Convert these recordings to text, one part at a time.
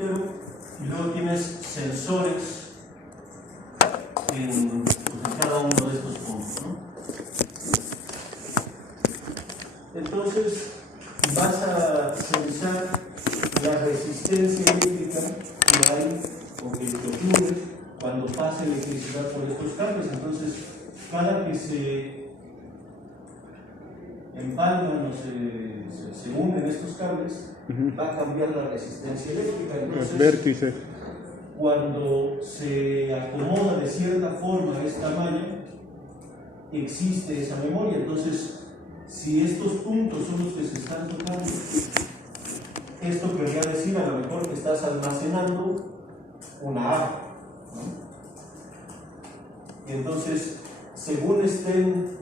entero, y luego tienes sensores en cada uno de estos puntos, ¿no? Entonces vas a sensar la resistencia eléctrica que hay o que ocurre cuando pasa electricidad por estos cables. Entonces, cada que se empalman o se unen estos cables, va a cambiar la resistencia eléctrica. Entonces, vértices. Cuando se acomoda de cierta forma esta malla, existe esa memoria. Entonces, si estos puntos son los que se están tocando, esto querría decir a lo mejor que estás almacenando una A, ¿no? Y entonces, según estén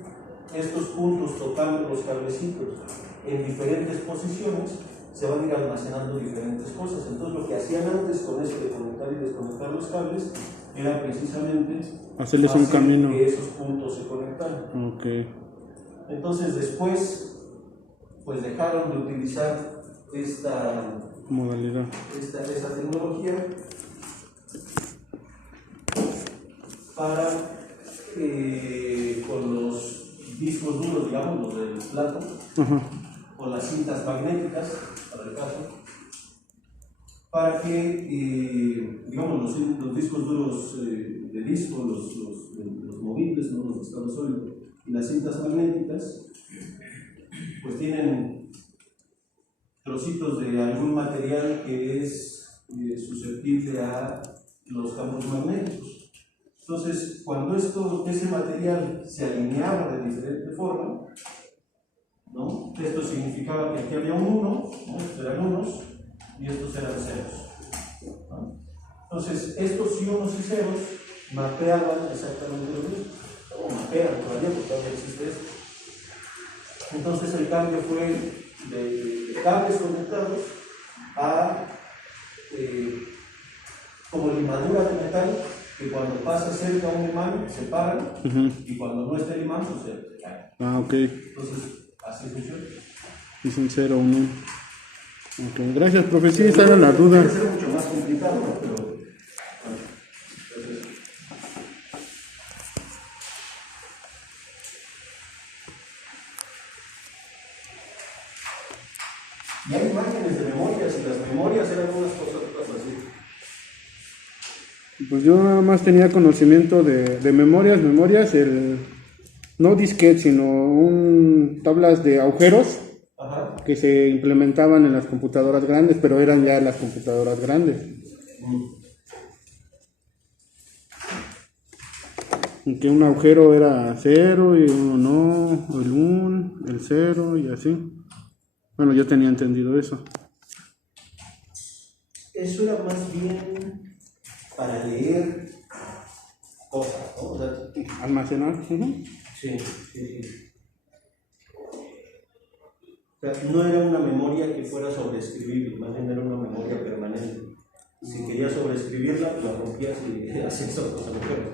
estos puntos tocando los cablecitos en diferentes posiciones, se van a ir almacenando diferentes cosas. Entonces, lo que hacían antes con esto de conectar y desconectar los cables era precisamente hacerles un camino, que esos puntos se conectaran. Okay. Entonces, después, pues dejaron de utilizar esta modalidad, esta tecnología para con los discos duros, digamos, los del plato, o las cintas magnéticas, para el caso, para que, digamos, los discos duros de disco, los movibles, ¿no? Los de estado sólido, y las cintas magnéticas, pues tienen trocitos de algún material que es susceptible a los campos magnéticos. Entonces, cuando ese material se alineaba de diferente forma, ¿no? Esto significaba que aquí había un 1, ¿no? Estos eran unos y estos eran ceros, ¿no? Entonces, estos y unos y ceros mapeaban exactamente lo mismo, o mapean todavía porque todavía existe esto. Entonces, el cambio fue de cables conectados a como limaduras de metal que cuando pasa cerca a un imán se paran y cuando no está el imán pues se caen. Ah, ok. Entonces, así funciona. Es un 0 o un 1. Okay. Gracias, profe. Sí, esta era la duda. Debe ser mucho más complicado, ¿no? Pero bueno, entonces, y hay imágenes de memorias y las memorias eran unas cosas así. Pues yo nada más tenía conocimiento de memorias, no disquetes, sino tablas de agujeros. Ajá. Que se implementaban en las computadoras grandes, pero eran ya las computadoras grandes. En que un agujero era 0 y uno no, el 1, el 0 y así. Bueno, yo tenía entendido eso. Eso era más bien para leer cosas, ¿no? O sea, almacenar. Sí. O sea, no era una memoria que fuera sobreescribible, más bien era una memoria permanente. Si querías sobreescribirla, pues la rompías y hacías otros agujeros.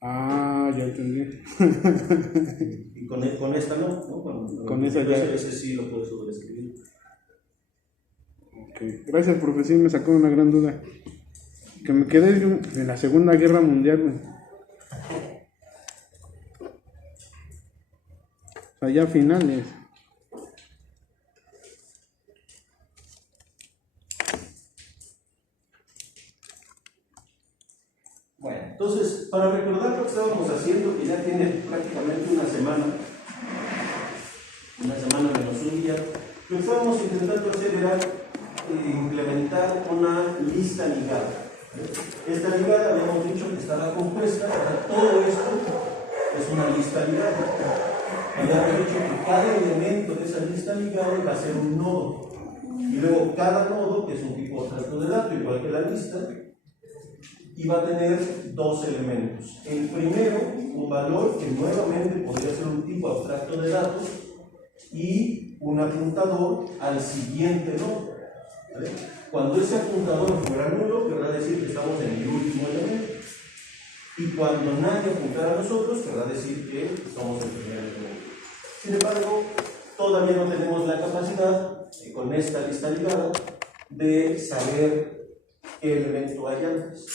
Ah, ya entendí. Y con esta no, ¿no? Con esa ya. Ese sí lo puedes sobreescribir. Okay. Gracias, profesor, me sacó una gran duda. Que me quedé en la Segunda Guerra Mundial, güey. O sea, ya finales. Bueno, entonces, para recordar lo que estábamos haciendo, que ya tiene prácticamente una semana menos un día, lo que estábamos intentando hacer era implementar una lista ligada. Esta ligada, habíamos dicho que estaba compuesta, todo esto es una lista ligada. Habíamos dicho que cada elemento de esa lista ligada va a ser un nodo. Y luego cada nodo, que es un tipo abstracto de dato, igual que la lista, iba a tener dos elementos. El primero, un valor que nuevamente podría ser un tipo abstracto de datos y un apuntador al siguiente nodo. ¿Vale? Cuando ese apuntador fuera nulo, querrá decir que estamos en el último elemento. Y cuando nadie apuntara a nosotros, querrá decir que estamos en el primer elemento. Sin embargo, todavía no tenemos la capacidad, con esta lista ligada, de saber qué elemento hay antes.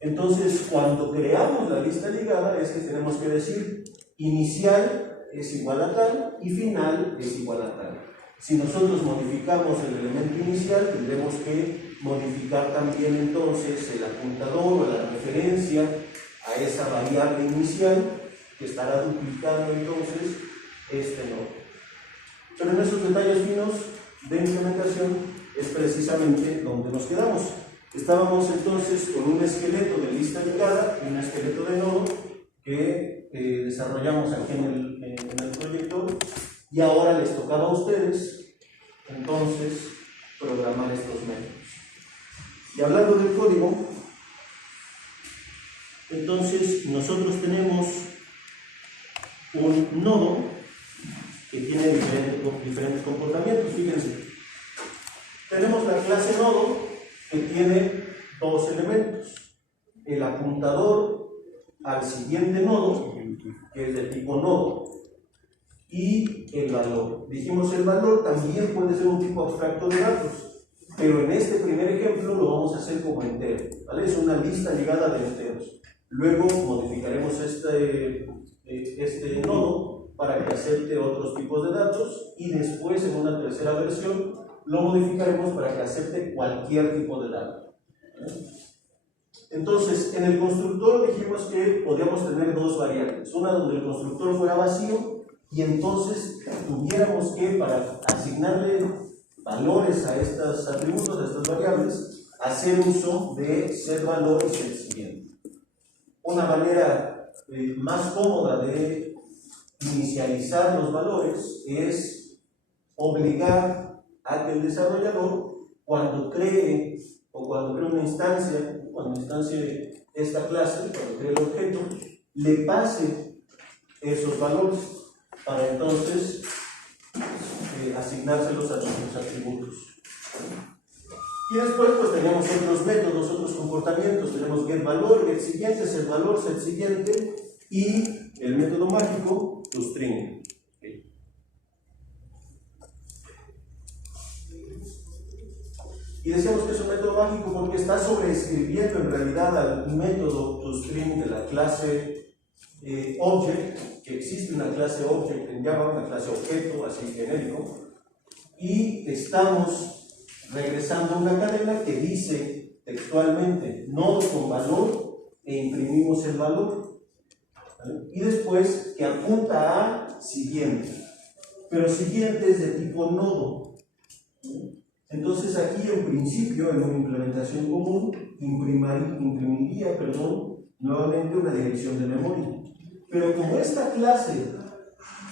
Entonces, cuando creamos la lista ligada, es que tenemos que decir inicial es igual a tal y final es igual a tal. Si nosotros modificamos el elemento inicial, tendremos que modificar también entonces el apuntador o la referencia a esa variable inicial que estará duplicando entonces este nodo. Pero en esos detalles finos de implementación es precisamente donde nos quedamos. Estábamos entonces con un esqueleto de lista ligada y un esqueleto de nodo que desarrollamos aquí en el proyecto, y ahora les tocaba a ustedes entonces programar estos métodos. Y hablando del código, entonces nosotros tenemos un nodo que tiene diferentes comportamientos. Fíjense, tenemos la clase nodo que tiene dos elementos: el apuntador al siguiente nodo, que es de tipo nodo, y el valor. Dijimos, el valor también puede ser un tipo abstracto de datos, pero en este primer ejemplo lo vamos a hacer como entero, ¿vale? Es una lista ligada de enteros. Luego modificaremos este nodo para que acepte otros tipos de datos, y después en una tercera versión lo modificaremos para que acepte cualquier tipo de dato. Entonces, en el constructor dijimos que podríamos tener dos variables, una donde el constructor fuera vacío, y entonces tuviéramos que, para asignarle valores a estos atributos, a estas variables, hacer uso de setValor y setSiguiente. Una manera más cómoda de inicializar los valores es obligar a que el desarrollador, cuando cree una instancia, cuando instancie esta clase, cuando cree el objeto, le pase esos valores para entonces asignárselos a los atributos. Y después pues tenemos otros métodos, otros comportamientos. Tenemos getValor, getSiguiente, setValor, setSiguiente, y el método mágico, toString. Y decíamos que es un método mágico porque está sobreescribiendo en realidad al método toString de la clase object, que existe una clase object en Java, una clase objeto, así genérico, y estamos regresando a una cadena que dice textualmente nodo con valor e imprimimos el valor, ¿vale? Y después que apunta a siguiente, pero siguiente es de tipo nodo. Entonces aquí en principio, en una implementación común, imprimiría nuevamente una dirección de memoria. Pero como esta clase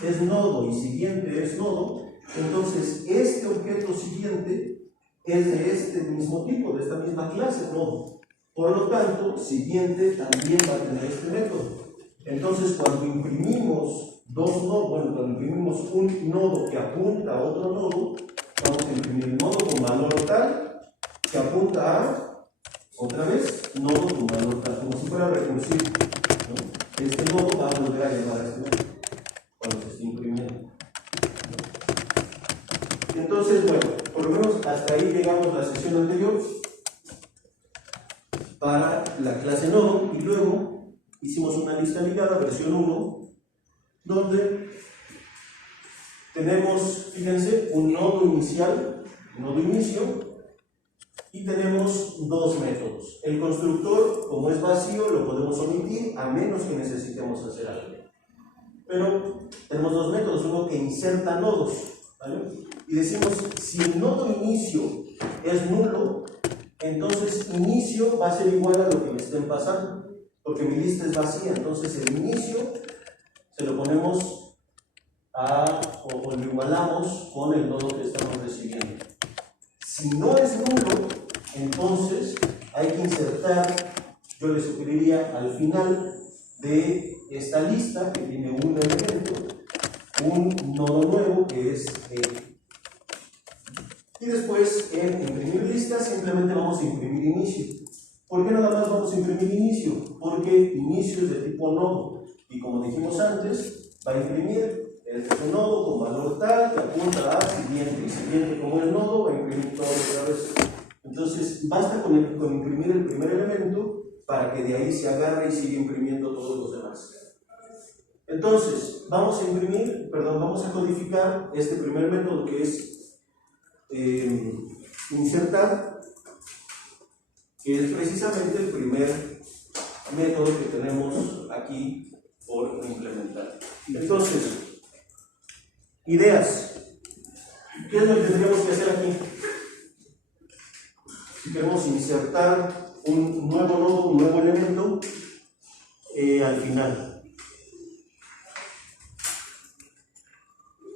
es nodo y siguiente es nodo, entonces este objeto siguiente es de este mismo tipo, de esta misma clase nodo. Por lo tanto, siguiente también va a tener este método. Entonces cuando imprimimos dos nodos, cuando imprimimos un nodo que apunta a otro nodo, vamos a imprimir el nodo con valor tal que apunta a, otra vez, nodo con valor tal, como si fuera recursivo, ¿no? Este nodo va a volver a llamar a este nodo cuando se esté imprimiendo. Entonces, bueno, por lo menos hasta ahí llegamos la sesión anterior para la clase nodo, y luego hicimos una lista ligada, versión 1, donde tenemos, fíjense, un nodo inicial, un nodo inicio, y tenemos dos métodos. El constructor, como es vacío, lo podemos omitir a menos que necesitemos hacer algo. Pero tenemos dos métodos, uno que inserta nodos, ¿vale? Y decimos, si el nodo inicio es nulo, entonces inicio va a ser igual a lo que me estén pasando, porque mi lista es vacía. Entonces el inicio se lo ponemos o lo igualamos con el nodo que estamos recibiendo. Si no es nulo, entonces hay que insertar, yo le sugeriría al final de esta lista que tiene un elemento, un nodo nuevo que es y después en imprimir lista simplemente vamos a imprimir inicio. ¿Por qué nada más vamos a imprimir inicio? Porque inicio es de tipo nodo, y como dijimos antes, va a imprimir el nodo con valor tal que apunta a siguiente, y siguiente como el nodo va a imprimir Entonces, basta con imprimir el primer elemento para que de ahí se agarre y siga imprimiendo todos los demás. Entonces, vamos a codificar este primer método que es insertar, que es precisamente el primer método que tenemos aquí por implementar. Entonces, ideas. ¿Qué es lo que tendríamos que hacer aquí? Si queremos insertar un nuevo nodo, un nuevo elemento al final.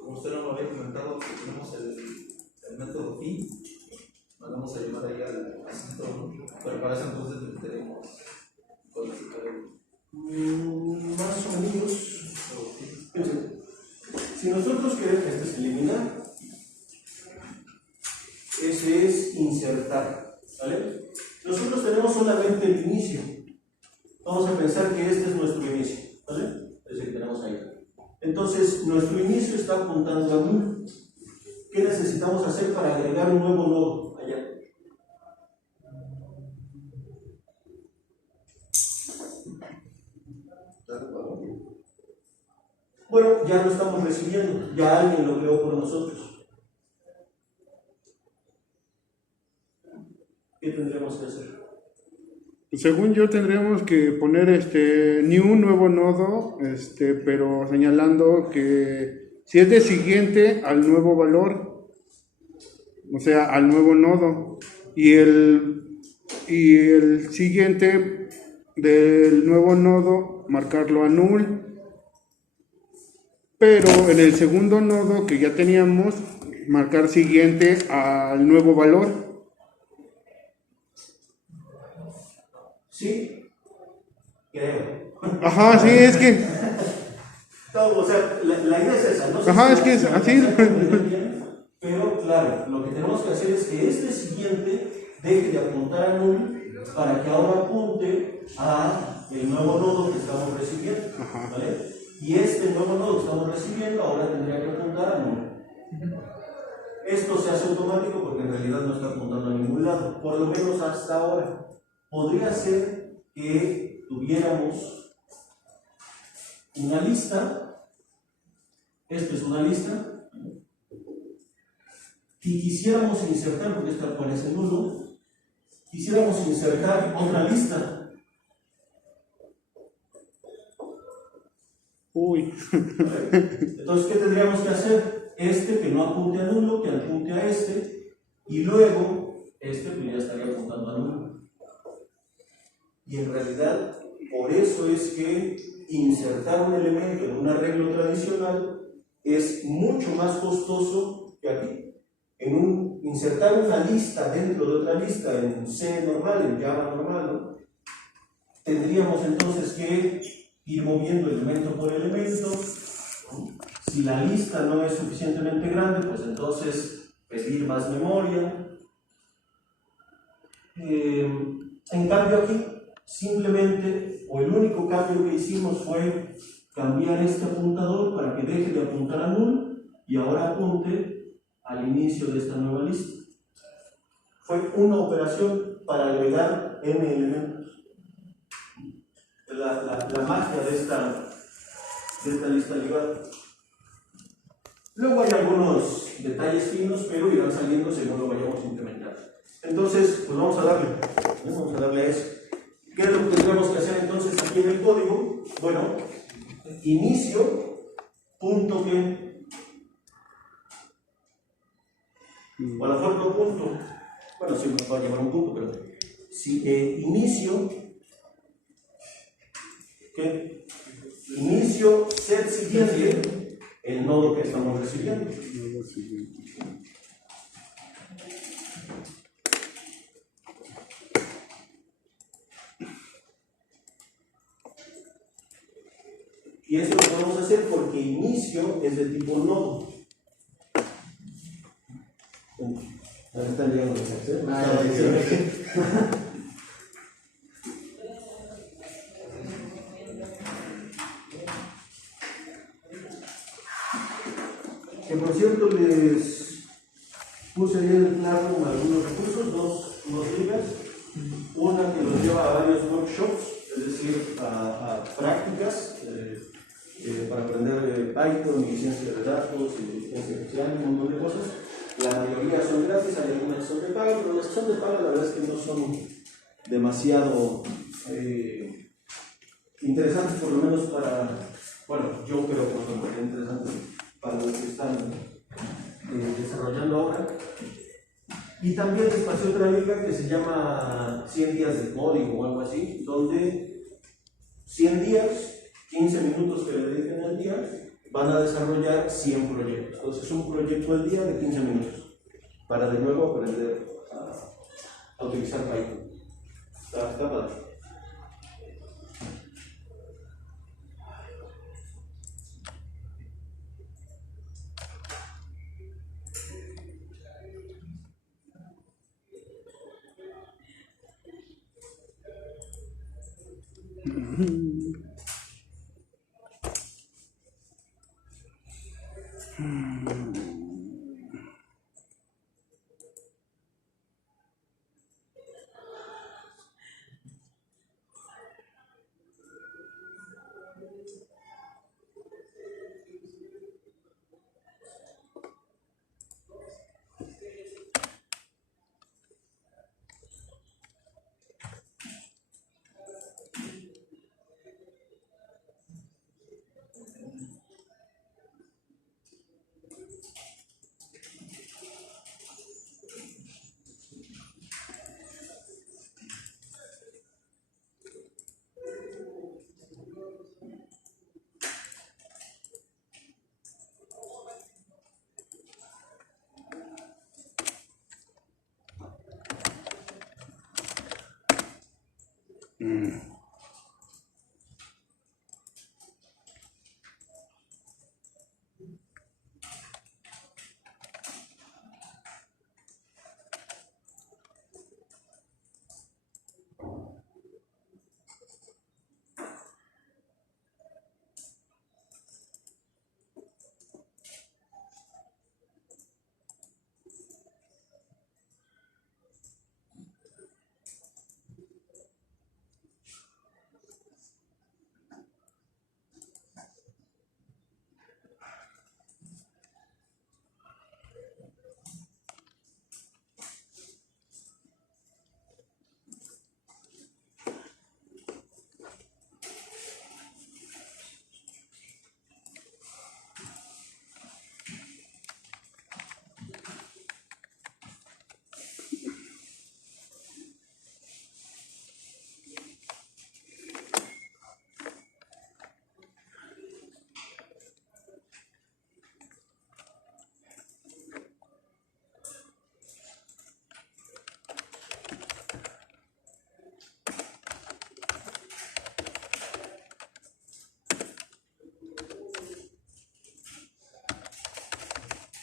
Como usted nos había comentado que tenemos el método fin, vamos a llevar ahí al asunto, pero para eso entonces necesitaremos codificar más o menos. Fíjense, si nosotros queremos, este es eliminar, ese es insertar, ¿vale? Nosotros tenemos solamente el inicio. Vamos a pensar que este es nuestro inicio, ¿vale? Es el que tenemos ahí. Entonces, nuestro inicio está apuntando a null. ¿Qué necesitamos hacer para agregar un nuevo nodo allá? Bueno, ya lo estamos recibiendo, ya alguien lo creó por nosotros. ¿Qué tendremos que hacer? Según yo tendríamos que poner ni un nuevo nodo, pero señalando que si es de siguiente al nuevo valor, o sea, al nuevo nodo, y el siguiente del nuevo nodo marcarlo a null, pero en el segundo nodo que ya teníamos marcar siguiente al nuevo valor. Sí, creo. Ajá, sí, es que. No, o sea, la idea es esa, ¿no? Ajá, es que es así. Pero claro, lo que tenemos que hacer es que este siguiente deje de apuntar a null para que ahora apunte a el nuevo nodo que estamos recibiendo. ¿Vale? Y este nuevo nodo que estamos recibiendo ahora tendría que apuntar a null. Esto se hace automático porque en realidad no está apuntando a ningún lado, por lo menos hasta ahora. Podría ser que tuviéramos una lista, esto es una lista, y quisiéramos insertar, porque esta aparece nulo, quisiéramos insertar otra lista. Uy. Entonces, ¿qué tendríamos que hacer? Que no apunte a nulo, que apunte a y luego pues ya estaría apuntando a nulo. Y en realidad, por eso es que insertar un elemento en un arreglo tradicional es mucho más costoso que aquí. Insertar una lista dentro de otra lista en C normal, en Java normal, ¿no? Tendríamos entonces que ir moviendo elemento por elemento. Si la lista no es suficientemente grande, pues entonces pedir más memoria. En cambio aquí, simplemente, o el único cambio que hicimos fue cambiar este apuntador para que deje de apuntar a null y ahora apunte al inicio de esta nueva lista. Fue una operación para agregar n elementos. La magia de esta lista ligada. Luego hay algunos detalles finos, pero irán saliendo según lo vayamos implementando. Entonces, pues vamos a darle a eso. ¿Qué es lo que tendremos que hacer entonces aquí en el código? Bueno, inicio, punto que, o a lo mejor no punto, bueno, sí me va a llevar un punto, pero si inicio, ¿qué? Inicio set siguiente, el nodo que estamos recibiendo. Y eso lo podemos hacer porque inicio es de tipo nodo. Están llegando los que por cierto les puse ahí en el claro algunos recursos, dos dos ligas. Una que los lleva a varios workshops, es decir, a prácticas para aprender Python y ciencia de datos y ciencia social y un montón de cosas. La mayoría son gratis, hay algunas que son de pago, pero las que son de pago la verdad es que no son demasiado interesantes, por lo menos para, bueno, yo creo que son muy interesantes para los que están desarrollando ahora. Y también les pasé otra liga que se llama 100 días de código o algo así, donde 100 días, 15 minutos que le dediquen al día, van a desarrollar 100 proyectos. Entonces, un proyecto al día de 15 minutos para de nuevo aprender a utilizar Python. Está padre.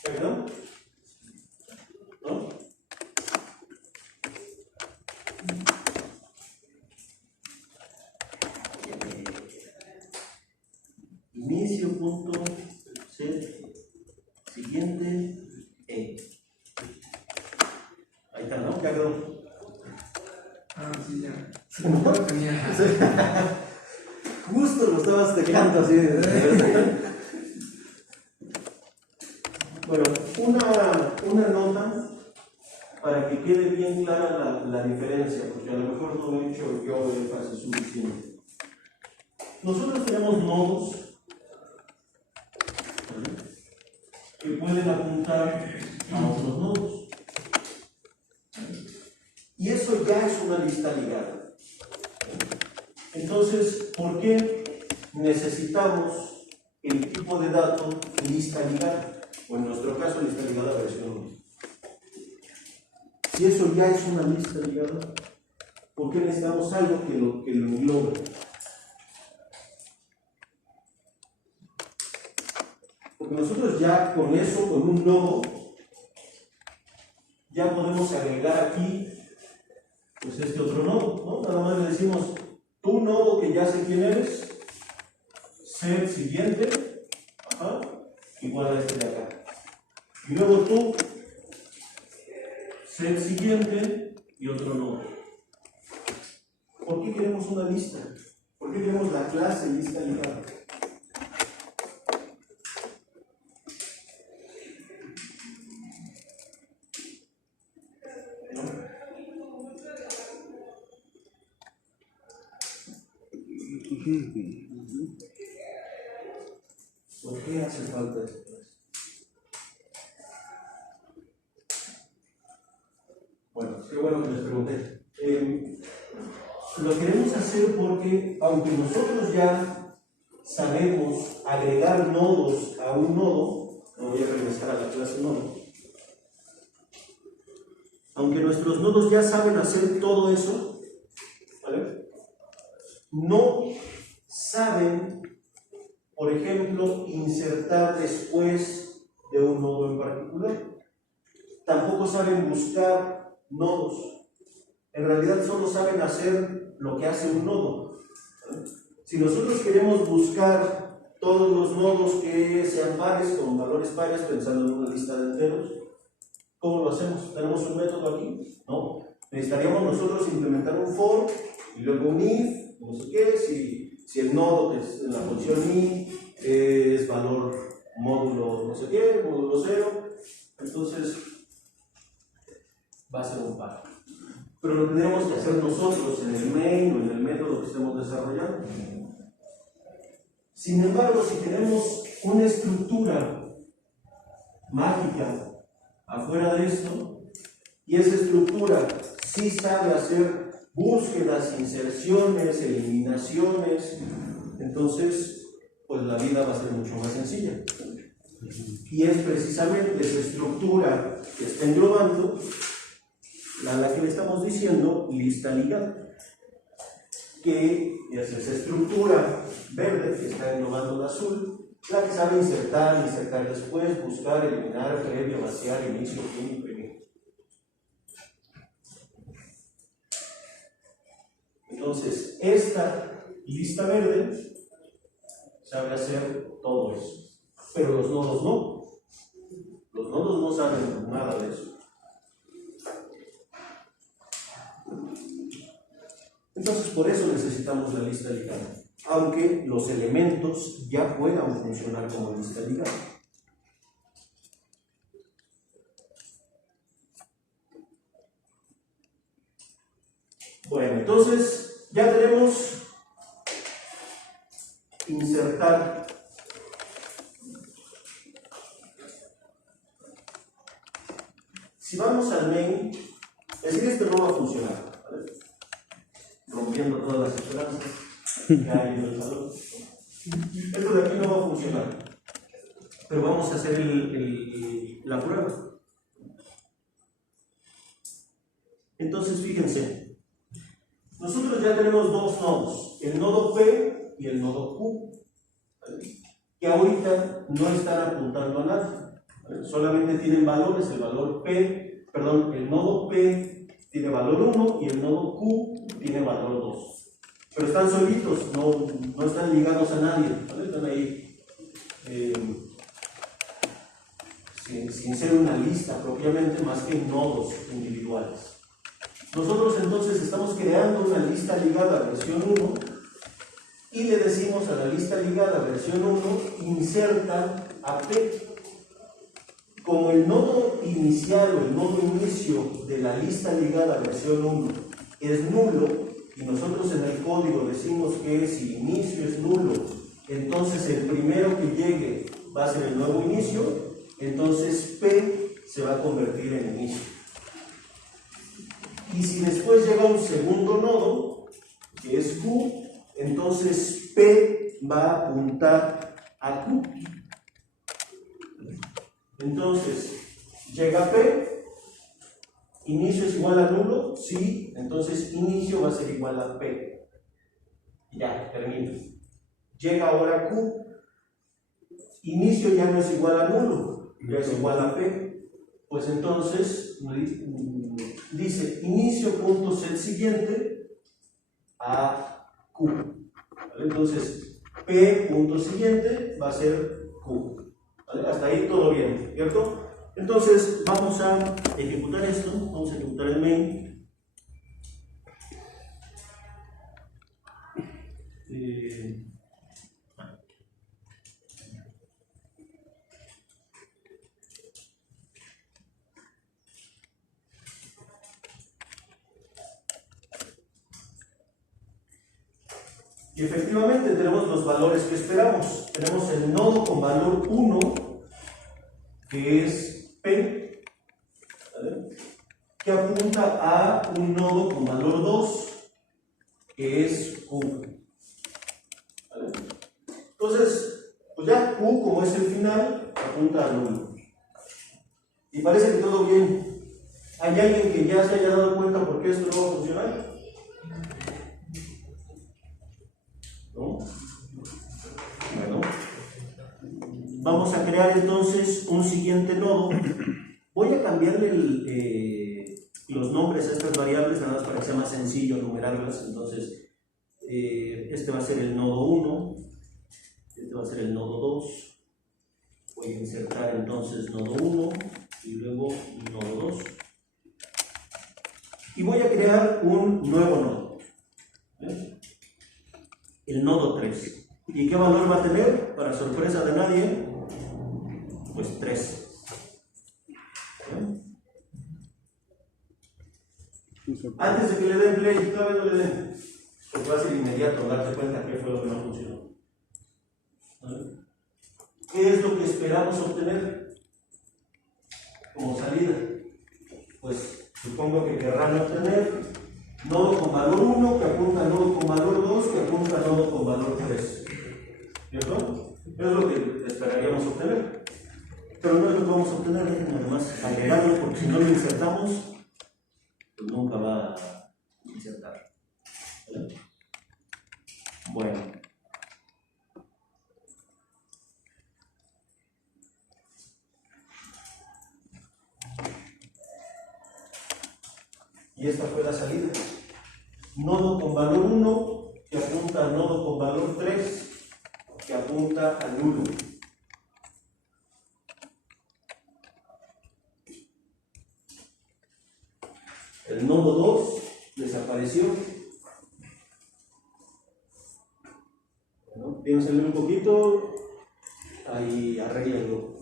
¿Perdón? ¿No? Inicio, punto, set, siguiente, Ahí está, ¿no? Perdón. Ah, sí, ya. Sí, ¿No? lo tenía. Justo lo estabas teclando así. Bueno, una nota para que quede bien clara la diferencia, porque a lo mejor no he hecho yo énfasis suficiente. Nosotros tenemos nodos que pueden apuntar a otros nodos. Y eso ya es una lista ligada. Entonces, ¿por qué necesitamos el tipo de dato lista ligada? O en nuestro caso, lista ligada versión 1. Si eso ya es una lista ligada, ¿por qué necesitamos algo que lo englobe? Porque nosotros ya con eso, con un nodo, ya podemos agregar aquí pues este otro nodo, ¿no? Nada más le decimos, tu nodo que ya sé quién eres, set siguiente, igual a este de acá. Y luego tú, set siguiente, y otro no. ¿Por qué queremos una lista? ¿Por qué queremos la clase lista ligada? ¿Por qué hace falta esto? Bueno, qué bueno que les pregunté. Lo queremos hacer porque, aunque nosotros ya sabemos agregar nodos a un nodo, no voy a regresar a la clase nodo, aunque nuestros nodos ya saben hacer todo eso, ¿vale? No saben, por ejemplo, insertar después de un nodo en particular. Tampoco saben buscar nodos. En realidad solo saben hacer lo que hace un nodo. Si nosotros queremos buscar todos los nodos que sean pares, con valores pares, pensando en una lista de enteros, ¿cómo lo hacemos? ¿Tenemos un método aquí? No. Necesitaríamos nosotros implementar un for y luego un if, no sé qué, si el nodo que es en la función if es valor módulo no sé qué, módulo 0, entonces va a ser un par. Pero lo tendríamos que hacer nosotros en el main o en el método que estemos desarrollando. Sin embargo, si tenemos una estructura mágica afuera de esto, y esa estructura sí sabe hacer búsquedas, inserciones, eliminaciones, entonces pues la vida va a ser mucho más sencilla. Y es precisamente esa estructura que está englobando a la que le estamos diciendo lista ligada, que es esa estructura verde que está englobando el azul, la que sabe insertar después, buscar, eliminar, previo, vaciar, inicio, fin, imprimir. Entonces, esta lista verde sabe hacer todo eso, pero los nodos no. Los nodos no saben nada de eso. Entonces, por eso necesitamos la lista ligada, aunque los elementos ya puedan funcionar como lista ligada. Bueno, entonces ya tenemos insertar. Si vamos al main, es decir, esto no va a funcionar, ¿vale? Rompiendo todas las esperanzas que hay en el salón. Esto de aquí no va a funcionar, pero vamos a hacer la prueba. Entonces, fíjense, nosotros ya tenemos dos nodos, el nodo P y el nodo Q, ¿vale? Que ahorita no están apuntando a nada, ¿vale? Solamente tienen valores, el nodo P tiene valor 1 y el nodo Q tiene valor 2. Pero están solitos, no están ligados a nadie, ¿vale? Están ahí sin ser una lista propiamente, más que nodos individuales. Nosotros entonces estamos creando una lista ligada versión 1 y le decimos a la lista ligada versión 1 inserta a P. Como el nodo inicial o el nodo inicio de la lista ligada versión 1 es nulo, y nosotros en el código decimos que si inicio es nulo, entonces el primero que llegue va a ser el nuevo inicio, entonces P se va a convertir en inicio. Y si después llega un segundo nodo, que es Q, entonces P va a apuntar a Q. Entonces, llega P, inicio es igual a nulo, sí, entonces inicio va a ser igual a P. Ya, termino. Llega ahora Q, inicio ya no es igual a nulo, ya es igual a P. Pues entonces dice inicio.set siguiente a Q. ¿Vale? Entonces, P.siguiente va a ser Q. ¿Vale? Hasta ahí todo bien, ¿cierto? Entonces vamos a ejecutar esto, vamos a ejecutar el main Y efectivamente tenemos los valores que esperamos. Tenemos el nodo con valor 1, que es P, ¿vale?, que apunta a un nodo con valor 2, que es Q. ¿Vale? Entonces, pues ya Q, como es el final, apunta al 1. Y parece que todo bien. ¿Hay alguien que ya se haya dado cuenta por qué esto no va a funcionar? ¿No? Bueno, vamos a crear entonces un siguiente nodo. Voy a cambiarle los nombres a estas variables, nada más para que sea más sencillo numerarlas. Entonces, este va a ser el nodo 1, este va a ser el nodo 2. Voy a insertar entonces nodo 1 y luego nodo 2. Y voy a crear un nuevo nodo, ¿eh?, el nodo 3. ¿Y qué valor va a tener? Para sorpresa de nadie, pues 3. ¿Eh? Antes de que le den play, todavía no le den, porque va a ser inmediato darse cuenta qué fue lo que no funcionó. ¿Vale? ¿Qué es lo que esperamos obtener como salida? Pues supongo que querrán obtener nodo con valor 1 que apunta a nodo con valor 2 que apunta a nodo con valor 3. ¿Cierto? Es lo que esperaríamos obtener. Pero no es lo que vamos a obtener, déjenme además agregarlo, porque si no lo insertamos, pues nunca va a insertar. ¿Vale? Bueno. Y esta fue la salida. Nodo con valor 1 que apunta al nodo con valor 3 que apunta al 1. El nodo 2 desapareció. Bueno, piénsenle un poquito, ahí arreglenlo.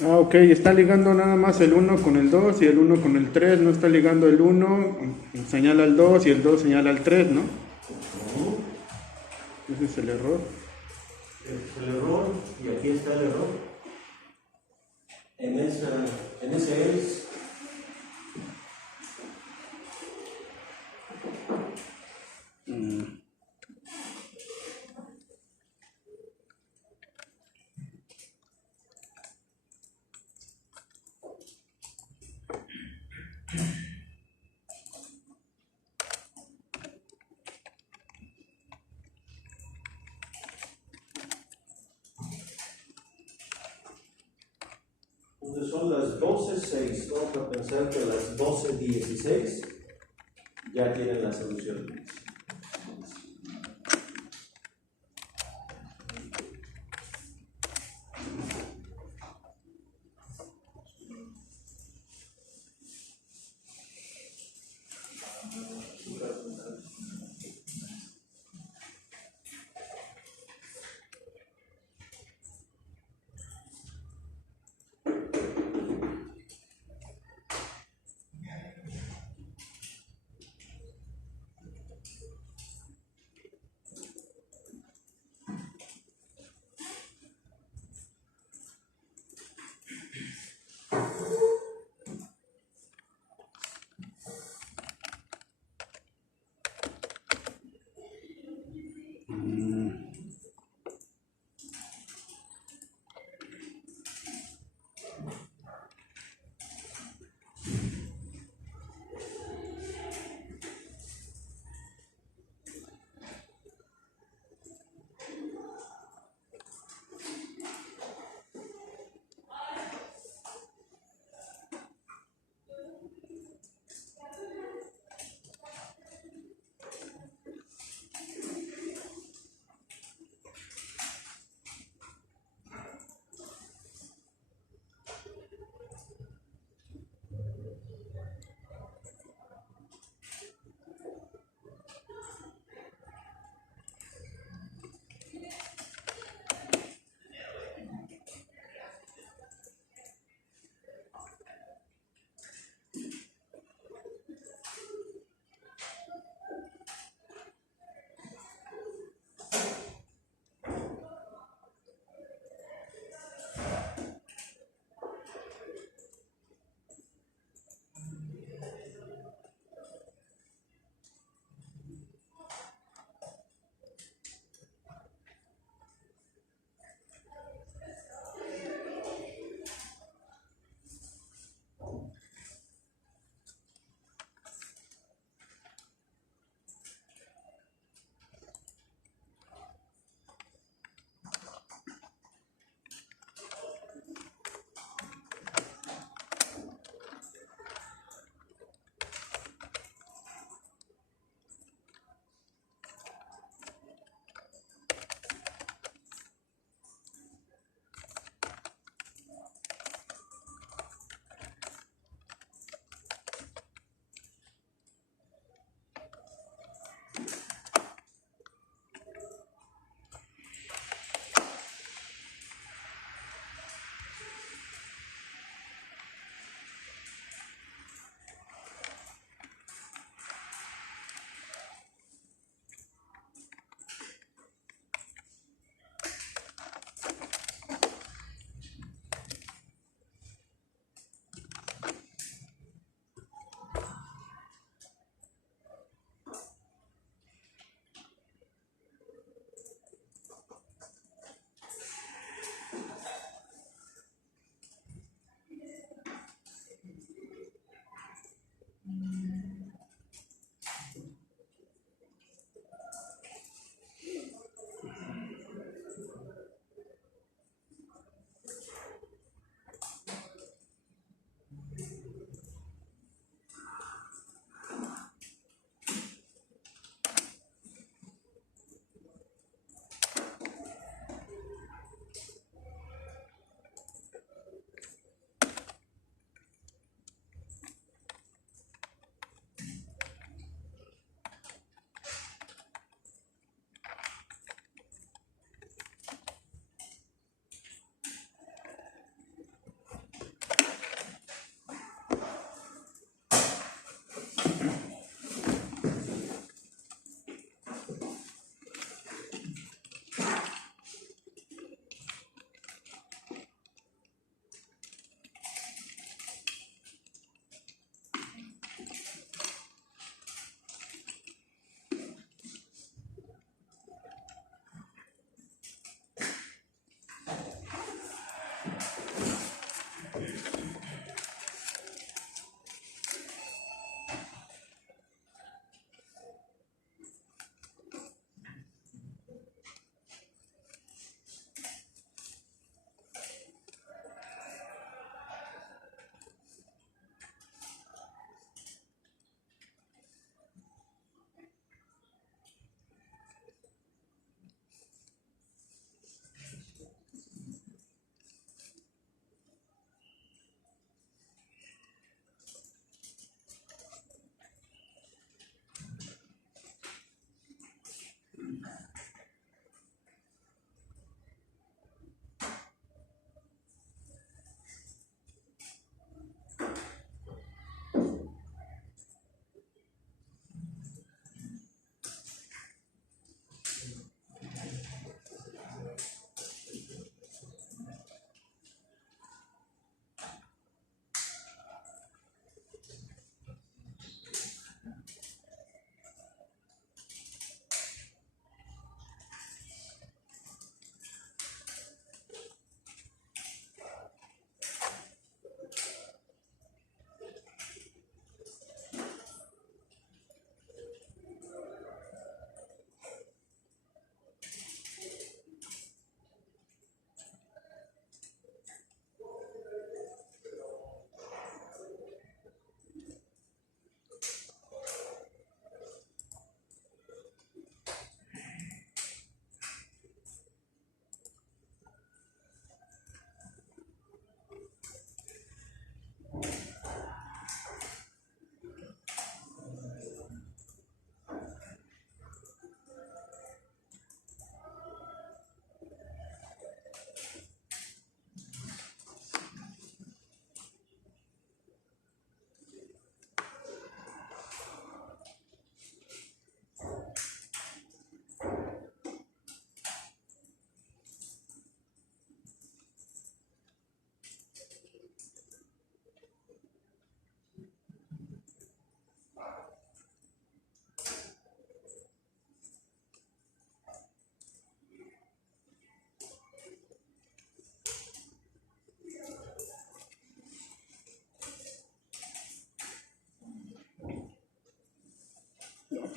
Ok, está ligando nada más el 1 con el 2 y el 1 con el 3, no está ligando el 1, señala al 2 y el 2 señala al 3, ¿no? Ese es el error. Es el error, y aquí está el error. En ese else. Entonces son las 12:06. Vamos a pensar que a las 12:16 ya tienen la solución.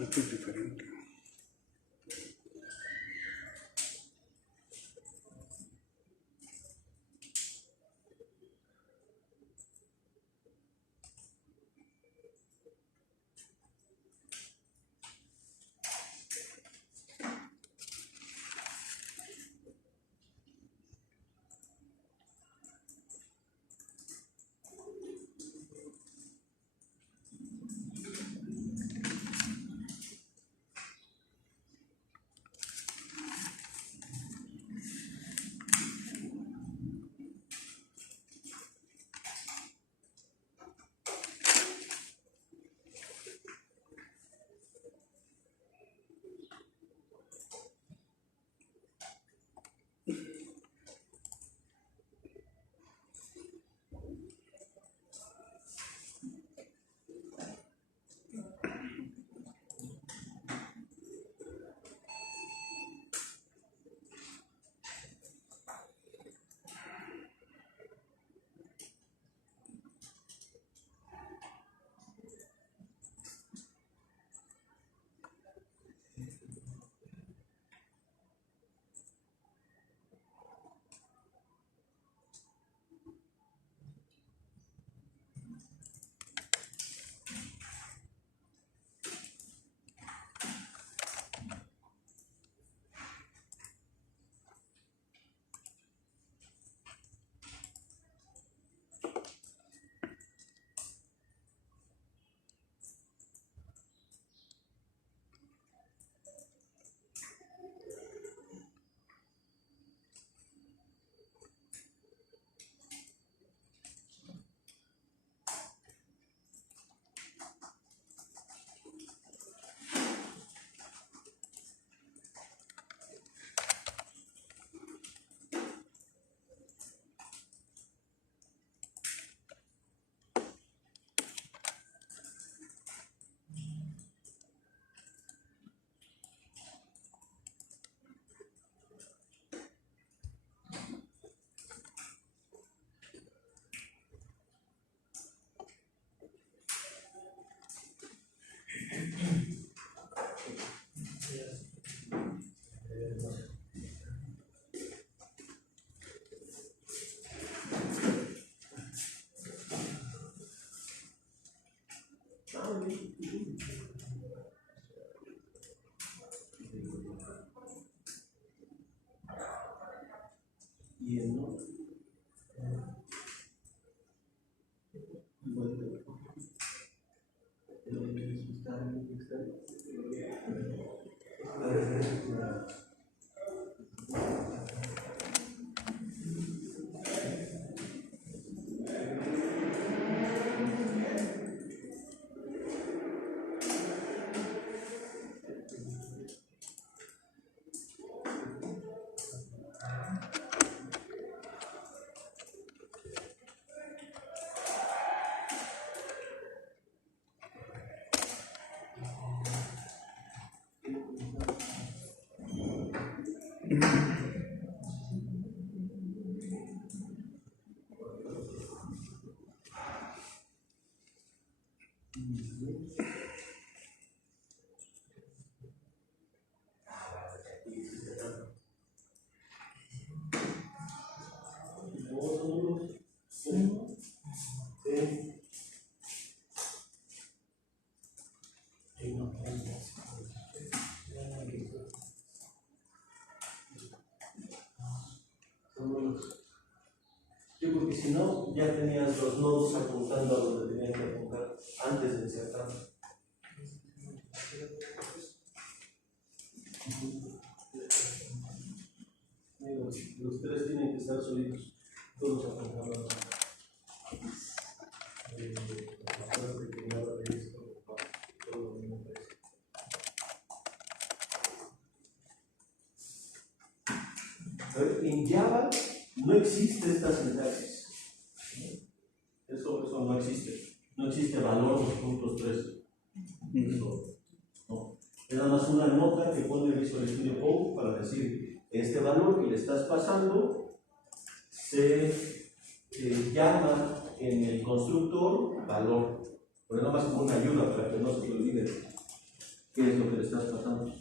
Esto es diferente. Y el no. Sí, porque si no, ya tenías los nodos apuntando a donde tenían que apuntar antes de insertar. Los tres tienen que estar solitos, todos apuntando. En Java no existe esta sintaxis. Eso no existe. No existe valor 2.3. Eso no. Es nada más una nota que pone Visual Studio Code para decir este valor que le estás pasando se llama en el constructor valor. Pero nada más como una ayuda para que no se te olvide. qué es lo que le estás pasando.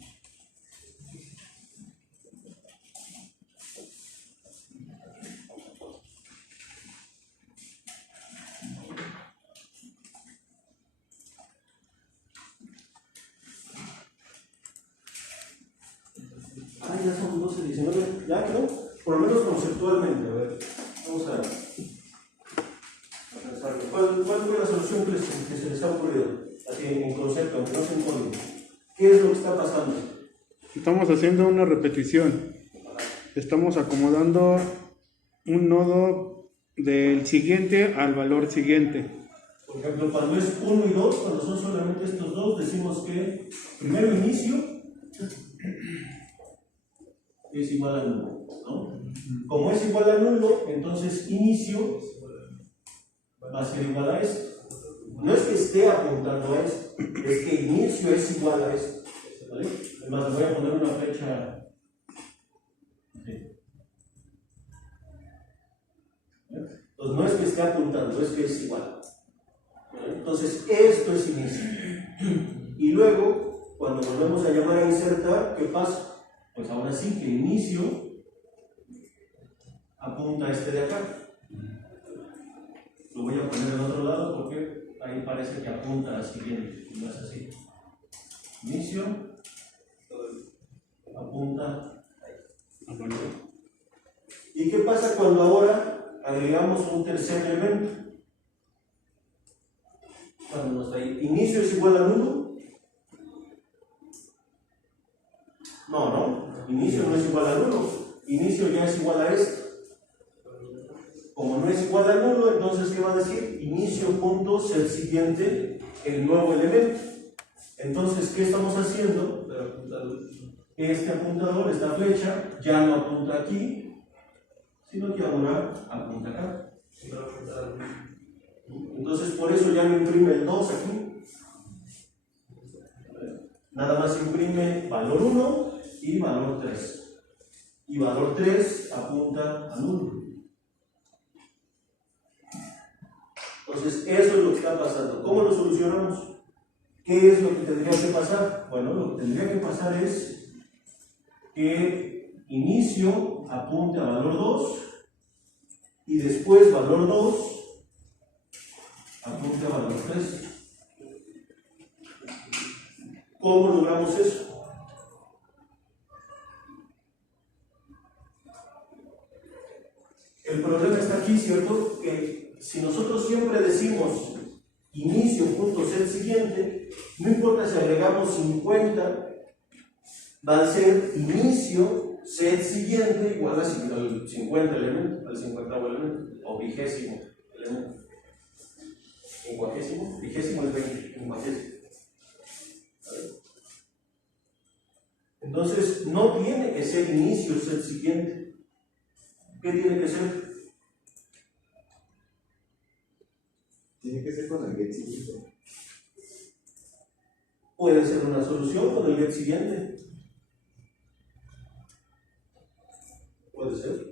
Ya son 12:19, ya creo, por lo menos conceptualmente, a ver, vamos a pensar. ¿Cuál fue la solución que se les ha ocurrido? Así en concepto, aunque no sea en código. ¿Qué es lo que está pasando? Estamos haciendo una repetición. Estamos acomodando un nodo del siguiente al valor siguiente. Por ejemplo, cuando es 1 y 2, cuando son solamente estos dos, decimos que primero inicio es igual a nulo, ¿no? Como es igual a nulo, entonces inicio va a ser igual a esto. No es que esté apuntando a esto, es que inicio es igual a esto, ¿vale? Además, le voy a poner una flecha. Entonces, no es que esté apuntando, es que es igual. ¿Vale? Entonces, esto es inicio. Y luego, cuando volvemos a llamar a insertar, ¿qué pasa? Pues ahora sí que inicio apunta a este de acá. Lo voy a poner en otro lado porque ahí parece que apunta al siguiente. No es así. Inicio apunta a valor. ¿Y qué pasa cuando ahora agregamos un tercer elemento? Cuando nos da inicio es igual a 1. No, inicio no es igual a 1, inicio ya es igual a esto. Como no es igual a 1, entonces ¿qué va a decir? Inicio punto ser siguiente el nuevo elemento. Entonces, ¿qué estamos haciendo? Este apuntador, esta flecha, ya no apunta aquí, sino que ahora apunta acá. Entonces, por eso ya no imprime el 2 aquí. Nada más imprime valor 1 y valor 3. Y valor 3 apunta al 1. Entonces, eso es lo que está pasando. ¿Cómo lo solucionamos? ¿Qué es lo que tendría que pasar? Bueno, lo que tendría que pasar es que inicio apunte a valor 2 y después valor 2 apunte a valor 3. ¿Cómo logramos eso? El problema está aquí, ¿cierto? Que si nosotros siempre decimos inicio punto set siguiente, no importa si agregamos 50, va a ser inicio set siguiente igual al 50 elemento, al 50º elemento, o 20º elemento. ¿Quincuagésimo? 20º es 20, 50º. Entonces, no tiene que ser inicio set siguiente. ¿Qué tiene que ser? Tiene que ser con el get siguiente. Puede ser una solución con el get siguiente. Puede ser.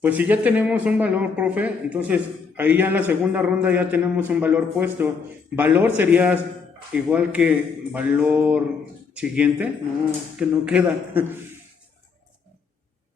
Pues si ya tenemos un valor, profe, entonces ahí ya en la segunda ronda ya tenemos un valor puesto. Valor sería igual que valor siguiente, no, que no queda.